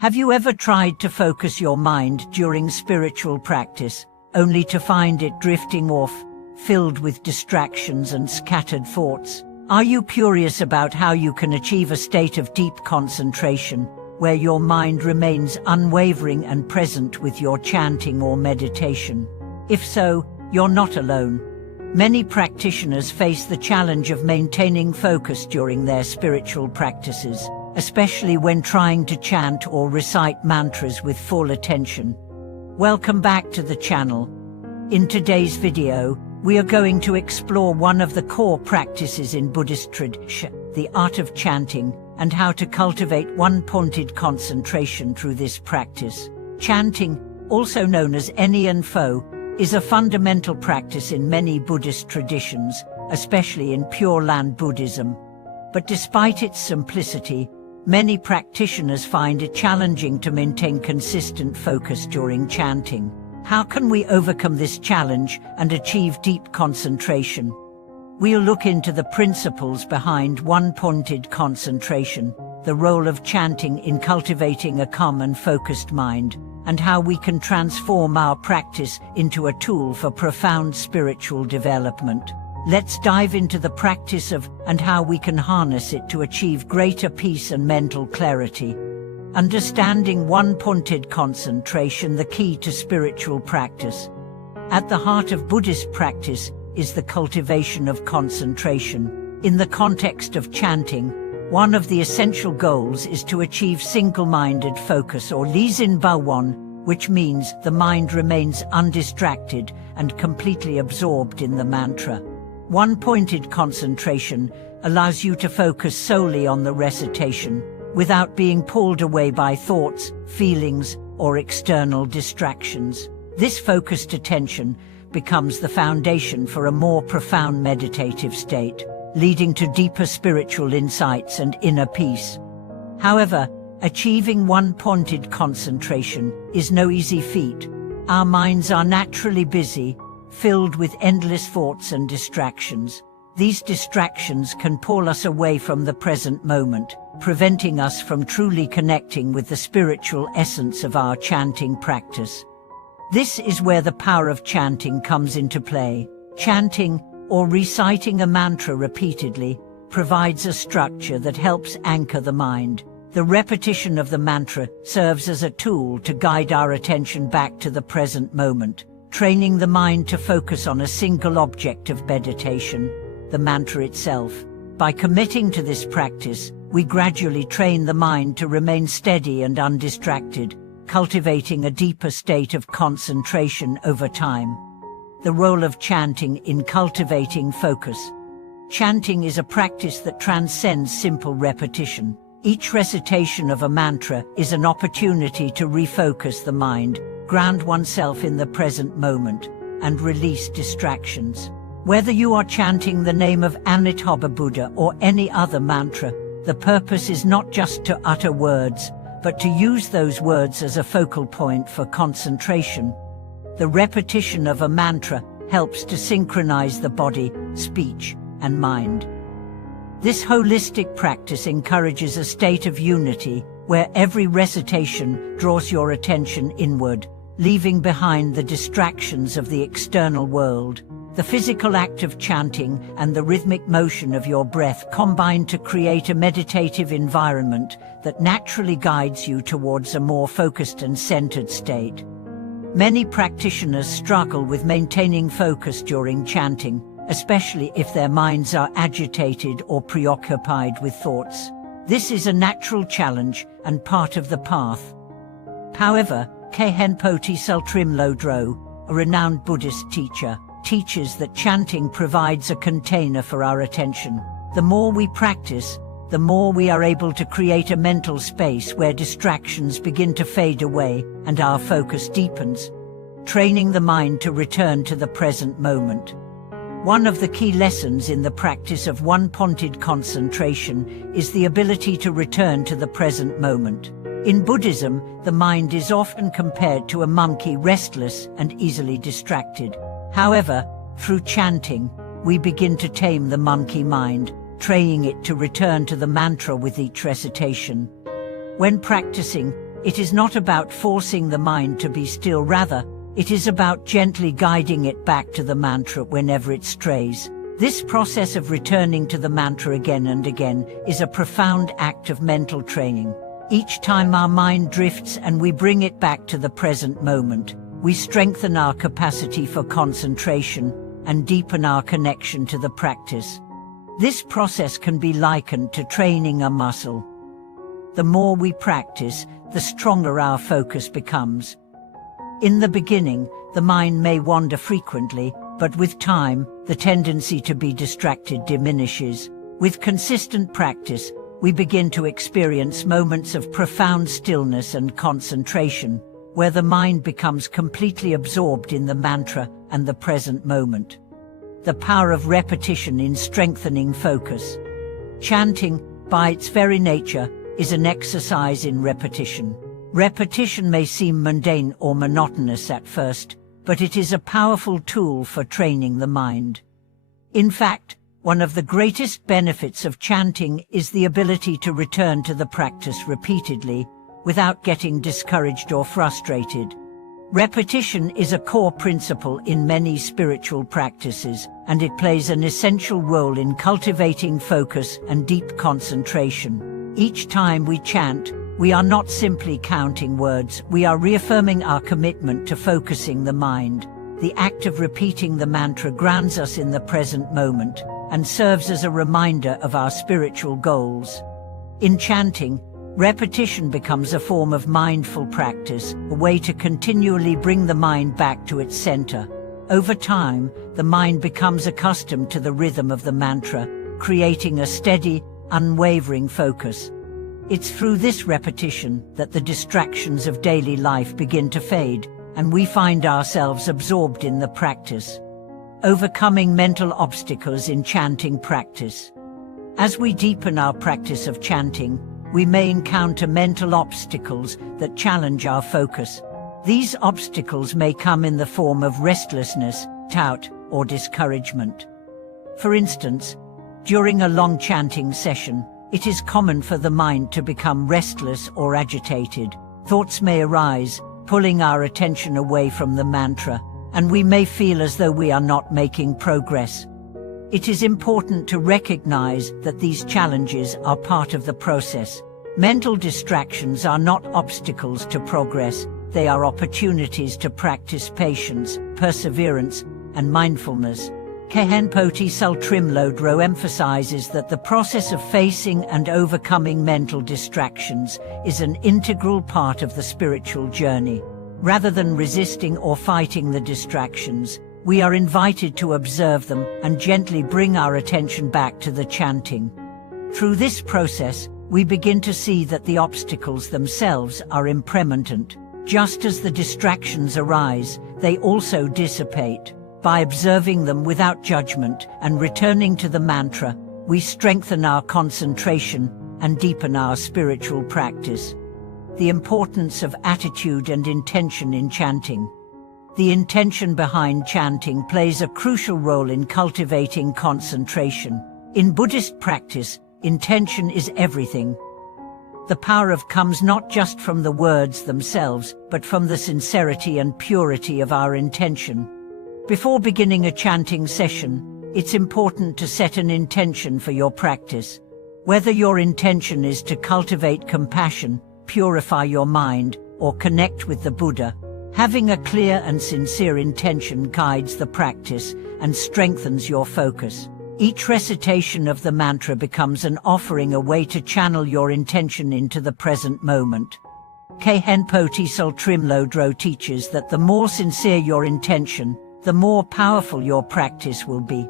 Have you ever tried to focus your mind during spiritual practice, only to find it drifting off, filled with distractions and scattered thoughts? Are you curious about how you can achieve a state of deep concentration, where your mind remains unwavering and present with your chanting or meditation? If so, you're not alone. Many practitioners face the challenge of maintaining focus during their spiritual practices, especially when trying to chant or recite mantras with full attention. Welcome back to the channel. In today's video, we are going to explore one of the core practices in Buddhist tradition, the art of chanting, and how to cultivate one-pointed concentration through this practice. Chanting, also known as Enian Fo, is a fundamental practice in many Buddhist traditions, especially in Pure Land Buddhism. But despite its simplicity, many practitioners find it challenging to maintain consistent focus during chanting. How can we overcome this challenge and achieve deep concentration? We'll look into the principles behind one-pointed concentration, the role of chanting in cultivating a calm and focused mind, and how we can transform our practice into a tool for profound spiritual development. Let's dive into the practice of and how we can harness it to achieve greater peace and mental clarity. Understanding one-pointed concentration, the key to spiritual practice. At the heart of Buddhist practice is the cultivation of concentration. In the context of chanting, one of the essential goals is to achieve single-minded focus, or Lizin Bawan, which means the mind remains undistracted and completely absorbed in the mantra. One-pointed concentration allows you to focus solely on the recitation, without being pulled away by thoughts, feelings, or external distractions. This focused attention becomes the foundation for a more profound meditative state, leading to deeper spiritual insights and inner peace. However, achieving one-pointed concentration is no easy feat. Our minds are naturally busy, filled with endless thoughts and distractions. These distractions can pull us away from the present moment, preventing us from truly connecting with the spiritual essence of our chanting practice. This is where the power of chanting comes into play. Chanting, or reciting a mantra repeatedly, provides a structure that helps anchor the mind. The repetition of the mantra serves as a tool to guide our attention back to the present moment, training the mind to focus on a single object of meditation, the mantra itself. By committing to this practice, we gradually train the mind to remain steady and undistracted, cultivating a deeper state of concentration over time. The role of chanting in cultivating focus. Chanting is a practice that transcends simple repetition. Each recitation of a mantra is an opportunity to refocus the mind, ground oneself in the present moment, and release distractions. Whether you are chanting the name of Amitabha Buddha or any other mantra, the purpose is not just to utter words, but to use those words as a focal point for concentration. The repetition of a mantra helps to synchronize the body, speech, and mind. This holistic practice encourages a state of unity, where every recitation draws your attention inward, leaving behind the distractions of the external world. The physical act of chanting and the rhythmic motion of your breath combine to create a meditative environment that naturally guides you towards a more focused and centered state. Many practitioners struggle with maintaining focus during chanting, especially if their minds are agitated or preoccupied with thoughts. This is a natural challenge and part of the path. However, Khenpo Tsultrim Lodro, a renowned Buddhist teacher, teaches that chanting provides a container for our attention. The more we practice, the more we are able to create a mental space where distractions begin to fade away and our focus deepens, training the mind to return to the present moment. One of the key lessons in the practice of one-pointed concentration is the ability to return to the present moment. In Buddhism, the mind is often compared to a monkey, restless and easily distracted. However, through chanting, we begin to tame the monkey mind, training it to return to the mantra with each recitation. When practicing, It is not about forcing the mind to be still, rather, it is about gently guiding it back to the mantra whenever it strays. This process of returning to the mantra again and again is a profound act of mental training. Each time our mind drifts and we bring it back to the present moment, we strengthen our capacity for concentration and deepen our connection to the practice. This process can be likened to training a muscle. The more we practice, the stronger our focus becomes. In the beginning, the mind may wander frequently, but with time, the tendency to be distracted diminishes. With consistent practice, we begin to experience moments of profound stillness and concentration, where the mind becomes completely absorbed in the mantra and the present moment. The power of repetition in strengthening focus. Chanting, by its very nature, is an exercise in repetition. Repetition may seem mundane or monotonous at first, but it is a powerful tool for training the mind. In fact, one of the greatest benefits of chanting is the ability to return to the practice repeatedly, without getting discouraged or frustrated. Repetition is a core principle in many spiritual practices, and it plays an essential role in cultivating focus and deep concentration. Each time we chant, we are not simply counting words, we are reaffirming our commitment to focusing the mind. The act of repeating the mantra grounds us in the present moment and serves as a reminder of our spiritual goals. In chanting, repetition becomes a form of mindful practice, a way to continually bring the mind back to its center. Over time, the mind becomes accustomed to the rhythm of the mantra, creating a steady, unwavering focus. It's through this repetition that the distractions of daily life begin to fade, and we find ourselves absorbed in the practice. Overcoming mental obstacles in chanting practice. As we deepen our practice of chanting, we may encounter mental obstacles that challenge our focus. These obstacles may come in the form of restlessness, doubt, or discouragement. For instance, during a long chanting session, it is common for the mind to become restless or agitated. Thoughts may arise, pulling our attention away from the mantra, and we may feel as though we are not making progress. It is important to recognize that these challenges are part of the process. Mental distractions are not obstacles to progress, they are opportunities to practice patience, perseverance, and mindfulness. Kehenpoti Sultrimlodro emphasizes that the process of facing and overcoming mental distractions is an integral part of the spiritual journey. Rather than resisting or fighting the distractions, we are invited to observe them and gently bring our attention back to the chanting. Through this process, we begin to see that the obstacles themselves are impermanent. Just as the distractions arise, they also dissipate. By observing them without judgment and returning to the mantra, we strengthen our concentration and deepen our spiritual practice. The importance of attitude and intention in chanting. The intention behind chanting plays a crucial role in cultivating concentration. In Buddhist practice, intention is everything. The power comes not just from the words themselves, but from the sincerity and purity of our intention. Before beginning a chanting session, it's important to set an intention for your practice. Whether your intention is to cultivate compassion, purify your mind, or connect with the Buddha, having a clear and sincere intention guides the practice and strengthens your focus. Each recitation of the mantra becomes an offering, a way to channel your intention into the present moment. Kehenpoti Sultrimlodro teaches that the more sincere your intention, the more powerful your practice will be.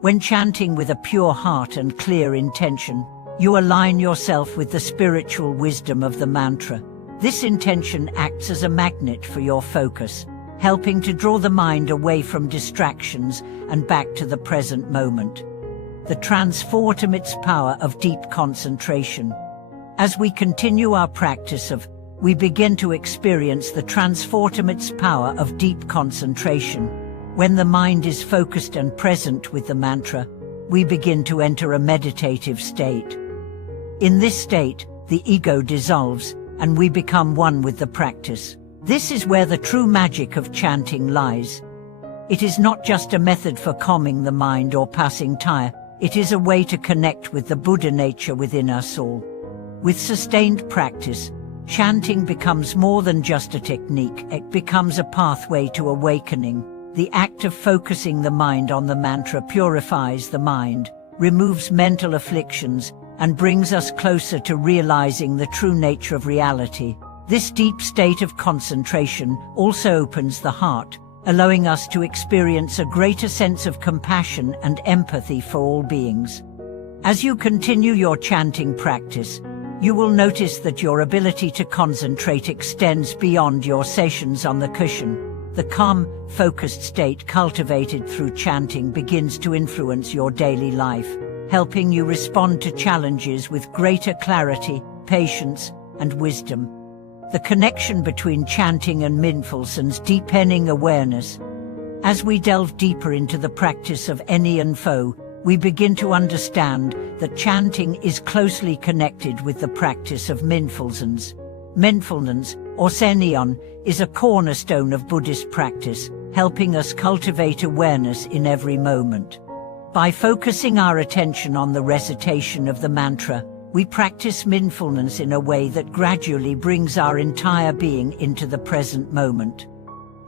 When chanting with a pure heart and clear intention, you align yourself with the spiritual wisdom of the mantra. This intention acts as a magnet for your focus, helping to draw the mind away from distractions and back to the present moment. The transformative power of deep concentration. As we continue our practice we begin to experience the transformative power of deep concentration. When the mind is focused and present with the mantra, we begin to enter a meditative state. In this state, the ego dissolves, and we become one with the practice. This is where the true magic of chanting lies. It is not just a method for calming the mind or passing time, it is a way to connect with the Buddha nature within us all. With sustained practice, chanting becomes more than just a technique, it becomes a pathway to awakening. The act of focusing the mind on the mantra purifies the mind, removes mental afflictions, and brings us closer to realizing the true nature of reality. This deep state of concentration also opens the heart, allowing us to experience a greater sense of compassion and empathy for all beings. As you continue your chanting practice, you will notice that your ability to concentrate extends beyond your sessions on the cushion. The calm, focused state cultivated through chanting begins to influence your daily life, helping you respond to challenges with greater clarity, patience, and wisdom. The connection between chanting and mindfulness deepening awareness. As we delve deeper into the practice of Eni and Fo, we begin to understand that chanting is closely connected with the practice of mindfulness. Mindfulness, or Senion, is a cornerstone of Buddhist practice, helping us cultivate awareness in every moment. By focusing our attention on the recitation of the mantra, we practice mindfulness in a way that gradually brings our entire being into the present moment.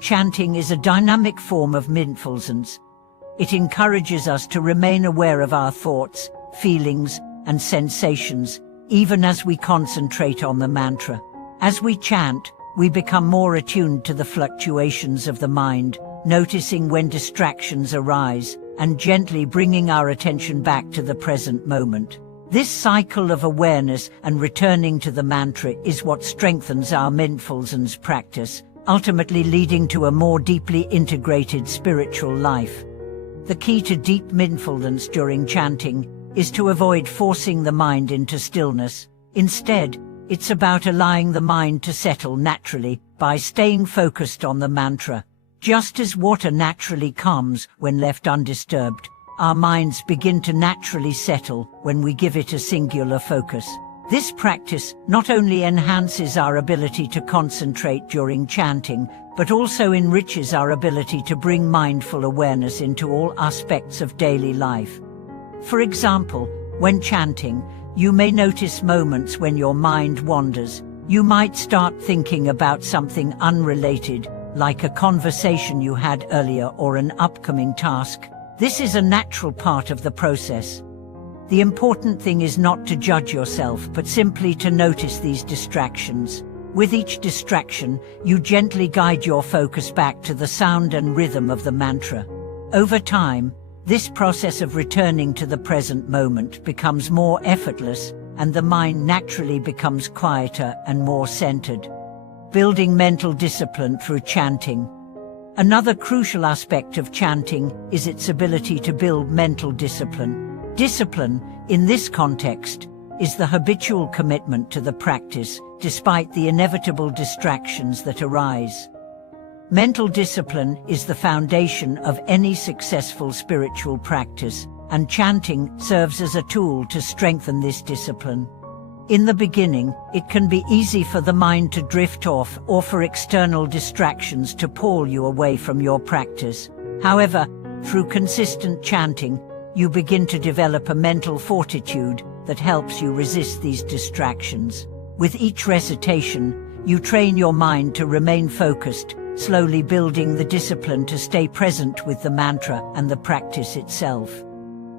Chanting is a dynamic form of mindfulness. It encourages us to remain aware of our thoughts, feelings, and sensations, even as we concentrate on the mantra. As we chant, we become more attuned to the fluctuations of the mind, noticing when distractions arise, and gently bringing our attention back to the present moment. This cycle of awareness and returning to the mantra is what strengthens our mindfulness practice, ultimately leading to a more deeply integrated spiritual life. The key to deep mindfulness during chanting is to avoid forcing the mind into stillness. Instead, it's about allowing the mind to settle naturally by staying focused on the mantra. Just as water naturally calms when left undisturbed, our minds begin to naturally settle when we give it a singular focus. This practice not only enhances our ability to concentrate during chanting, but also enriches our ability to bring mindful awareness into all aspects of daily life. For example, when chanting, you may notice moments when your mind wanders. You might start thinking about something unrelated, like a conversation you had earlier or an upcoming task. This is a natural part of the process. The important thing is not to judge yourself, but simply to notice these distractions. With each distraction, you gently guide your focus back to the sound and rhythm of the mantra. Over time, this process of returning to the present moment becomes more effortless, and the mind naturally becomes quieter and more centered. Building mental discipline through chanting. Another crucial aspect of chanting is its ability to build mental discipline. Discipline, in this context, is the habitual commitment to the practice, despite the inevitable distractions that arise. Mental discipline is the foundation of any successful spiritual practice, and chanting serves as a tool to strengthen this discipline. In the beginning, it can be easy for the mind to drift off or for external distractions to pull you away from your practice. However, through consistent chanting, you begin to develop a mental fortitude that helps you resist these distractions. With each recitation, you train your mind to remain focused, slowly building the discipline to stay present with the mantra and the practice itself.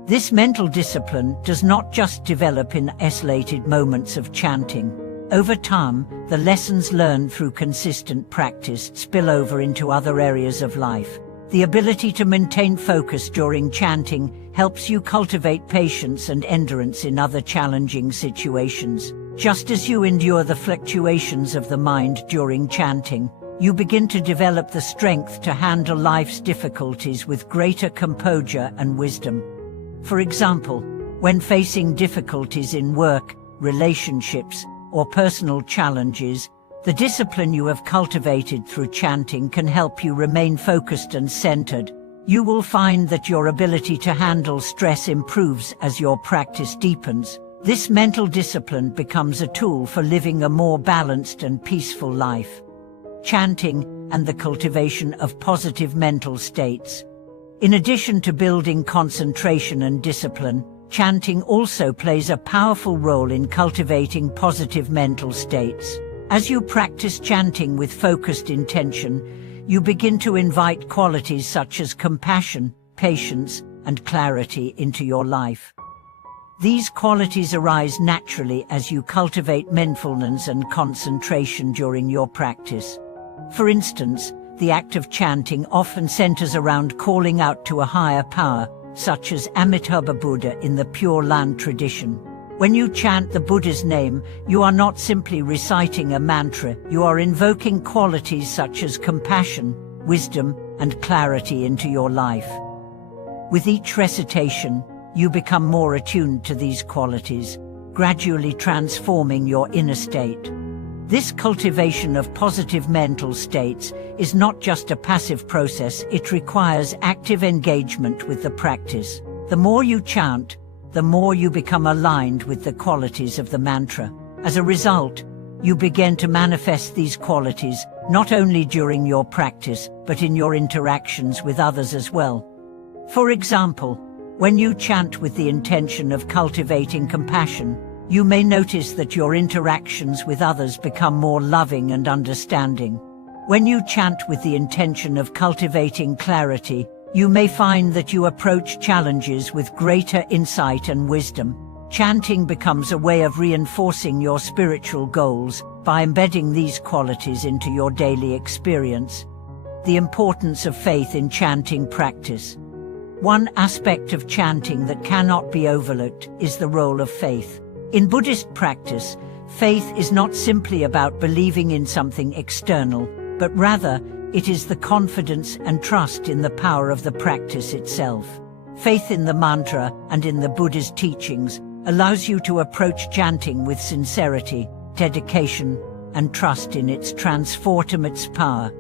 This mental discipline does not just develop in isolated moments of chanting. Over time, the lessons learned through consistent practice spill over into other areas of life. The ability to maintain focus during chanting helps you cultivate patience and endurance in other challenging situations. Just as you endure the fluctuations of the mind during chanting, you begin to develop the strength to handle life's difficulties with greater composure and wisdom. For example, when facing difficulties in work, relationships, or personal challenges, the discipline you have cultivated through chanting can help you remain focused and centered. You will find that your ability to handle stress improves as your practice deepens, This mental discipline becomes a tool for living a more balanced and peaceful life. Chanting and the cultivation of positive mental states. In addition to building concentration and discipline, chanting also plays a powerful role in cultivating positive mental states. As you practice chanting with focused intention, you begin to invite qualities such as compassion, patience, and clarity into your life. These qualities arise naturally as you cultivate mindfulness and concentration during your practice. For instance, the act of chanting often centers around calling out to a higher power, such as Amitabha Buddha in the Pure Land tradition. When you chant the Buddha's name, you are not simply reciting a mantra, you are invoking qualities such as compassion, wisdom, and clarity into your life. With each recitation, you become more attuned to these qualities, gradually transforming your inner state. This cultivation of positive mental states is not just a passive process, it requires active engagement with the practice. The more you chant, the more you become aligned with the qualities of the mantra. As a result, you begin to manifest these qualities not only during your practice, but in your interactions with others as well. For example, when you chant with the intention of cultivating compassion, you may notice that your interactions with others become more loving and understanding. When you chant with the intention of cultivating clarity, you may find that you approach challenges with greater insight and wisdom. Chanting becomes a way of reinforcing your spiritual goals by embedding these qualities into your daily experience. The importance of faith in chanting practice. One aspect of chanting that cannot be overlooked is the role of faith. In Buddhist practice, faith is not simply about believing in something external, but rather, it is the confidence and trust in the power of the practice itself. Faith in the mantra and in the Buddha's teachings allows you to approach chanting with sincerity, dedication, and trust in its transformative power.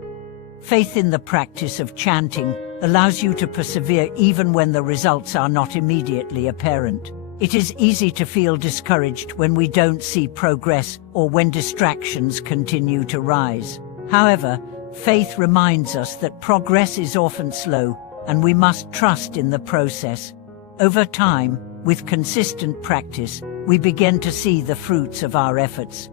Faith in the practice of chanting allows you to persevere even when the results are not immediately apparent. It is easy to feel discouraged when we don't see progress or when distractions continue to rise. However, faith reminds us that progress is often slow, and we must trust in the process. Over time, with consistent practice, we begin to see the fruits of our efforts.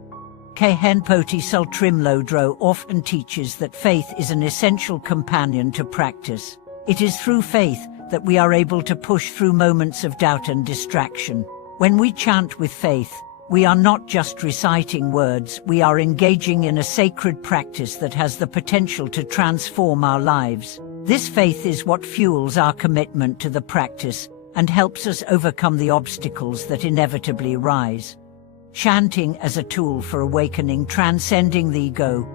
Khenpoti Sultrimlodro often teaches that faith is an essential companion to practice. It is through faith that we are able to push through moments of doubt and distraction. When we chant with faith, we are not just reciting words, we are engaging in a sacred practice that has the potential to transform our lives. This faith is what fuels our commitment to the practice and helps us overcome the obstacles that inevitably rise. Chanting as a tool for awakening, transcending the ego.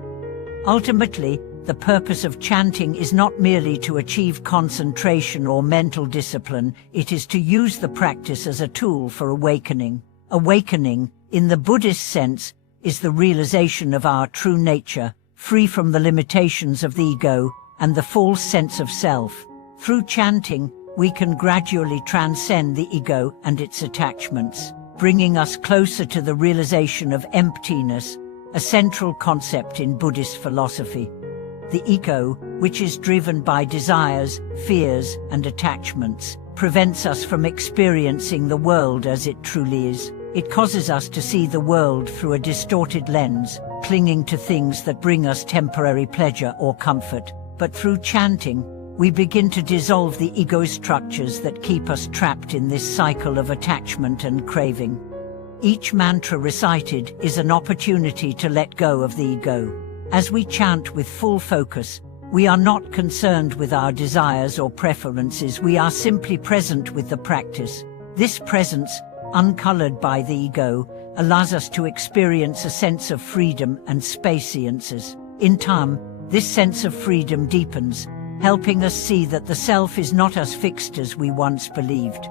Ultimately, the purpose of chanting is not merely to achieve concentration or mental discipline, it is to use the practice as a tool for awakening. Awakening, in the Buddhist sense, is the realization of our true nature, free from the limitations of the ego and the false sense of self. Through chanting, we can gradually transcend the ego and its attachments, bringing us closer to the realization of emptiness, a central concept in Buddhist philosophy. The ego, which is driven by desires, fears, and attachments, prevents us from experiencing the world as it truly is. It causes us to see the world through a distorted lens, clinging to things that bring us temporary pleasure or comfort. But through chanting, we begin to dissolve the ego structures that keep us trapped in this cycle of attachment and craving. Each mantra recited is an opportunity to let go of the ego. As we chant with full focus, we are not concerned with our desires or preferences, we are simply present with the practice. This presence, uncolored by the ego, allows us to experience a sense of freedom and spaciousness. In time, this sense of freedom deepens, helping us see that the self is not as fixed as we once believed.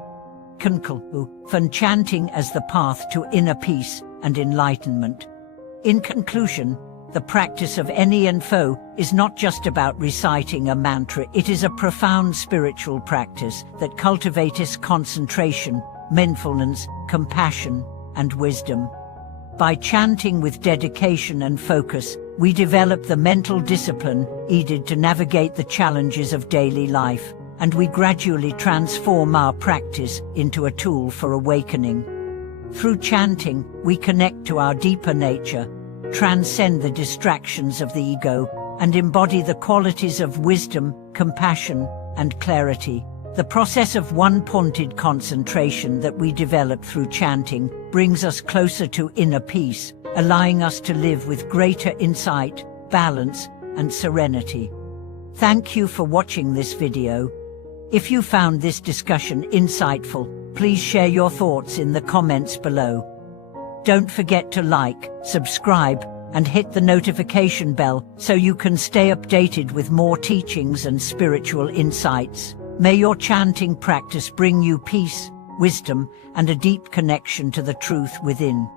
From chanting as the path to inner peace and enlightenment. In conclusion, the practice of Nyenfo is not just about reciting a mantra, it is a profound spiritual practice that cultivates concentration, mindfulness, compassion, and wisdom. By chanting with dedication and focus, we develop the mental discipline needed to navigate the challenges of daily life, and we gradually transform our practice into a tool for awakening. Through chanting, we connect to our deeper nature, transcend the distractions of the ego, and embody the qualities of wisdom, compassion, and clarity. The process of one-pointed concentration that we develop through chanting brings us closer to inner peace, allowing us to live with greater insight, balance, and serenity. Thank you for watching this video. If you found this discussion insightful, please share your thoughts in the comments below. Don't forget to like, subscribe, and hit the notification bell so you can stay updated with more teachings and spiritual insights. May your chanting practice bring you peace, wisdom, and a deep connection to the truth within.